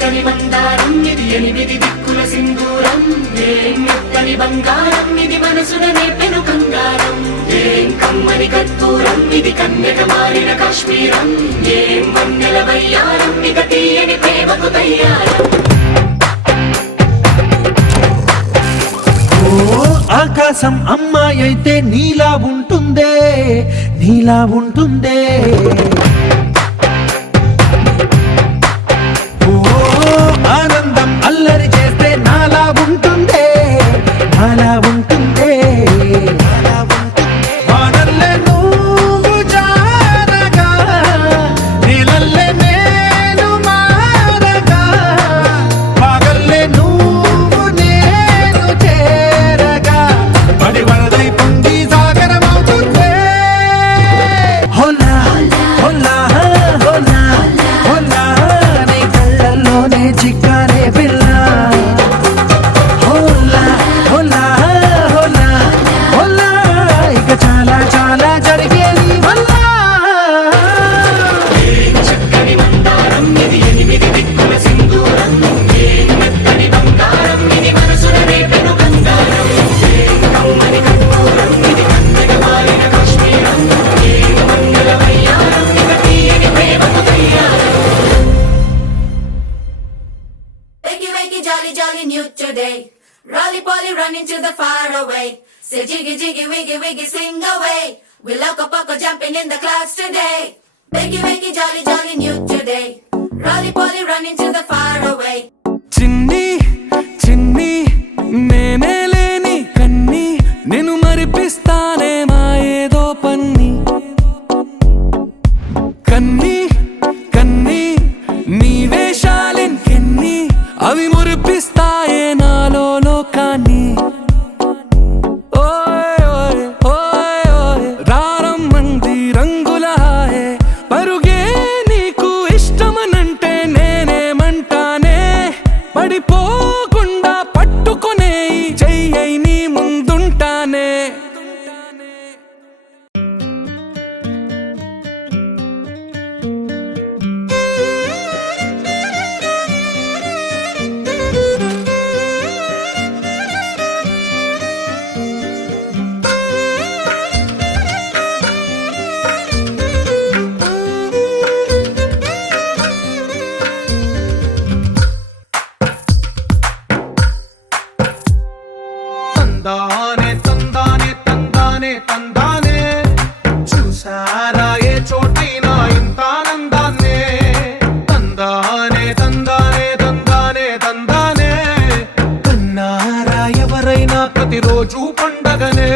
చక్కని మందారం ఇది ఎనిమిది దిక్కుల సింధూరం ఏం మెత్తని బంగారం ఇది మనసున నేపెను కంగారం ఏం కమ్మని కర్పూరం ఇది కన్యక మారిన కాశ్మీరం ఏం వన్నెల వయ్యారం ఇక తీయని ప్రేమకు తయ్యారం ఆకాశం అమ్మాయి అయితే నీలా ఉంటుందే నీలా ఉంటుందే ఆనందం అల్లరి చేస్తే నాలా ఉంటుందే నాలా ఉంటుందే వానల్లే నువ్వు జారగా నీలల్లే నేను మారగా పగల్లే నువ్వు నేను చేరగా పడి వరదై పొంగి సాగరమవుతుందే హోలా హోలా హోలా హోలా నీ కళ్ళల్లోనే చిక్కారే పిల్ల హోలా హోలా హోలా హోలా ఇక చాలా చాలా జరిగేది వల్ల చక్కని మందారం ఇది ఎనిమిది దిక్కుల సింధూరం ఏం మెత్తని బంగారం ఇది మనసున నేపెను కంగారం ఏం కమ్మని కర్పూరం ఇది కన్యక మారిన కాశ్మీరం ఏం మంగళ వయ్యారం ఇక తీయని ప్రేమకు తయ్యారం Wakey, wakey, jolly, jolly, new today. Rolly poly, running to the far away. Say jiggy, jiggy, wiggy, wiggy, sing away. We loco poco jumping in the clouds today. Wakey, wakey, jolly, jolly, new today. Rolly poly, running to the far away. చిన్ని చిన్ని నేనే లేని కన్ని నేను మరిపిస్తానే మా ఏదో పన్ని కన్ని కన్ని నీ వేషాలెన్కెన్ని అవి మురిపిస్తాయే నాలో లోకాన్ని ఓయ్ ఓయ్ ఓయ్ ఓయ్ రారమ్మంది రంగుల హాయే పరుగే నీకు ఇష్టమనంటే నేనేమంటానే పడిపోకుండా పట్టుకునే ఈ చెయ్యై నీ ముందుంటానే తందానే తందానే తందానే తందానే చూసారా ఏ చోటైనా ఇంత ఆనందాన్నే తందానే తందానే తందానే తందానే కన్నారా ఎవరైనా ప్రతిరోజు పండగనే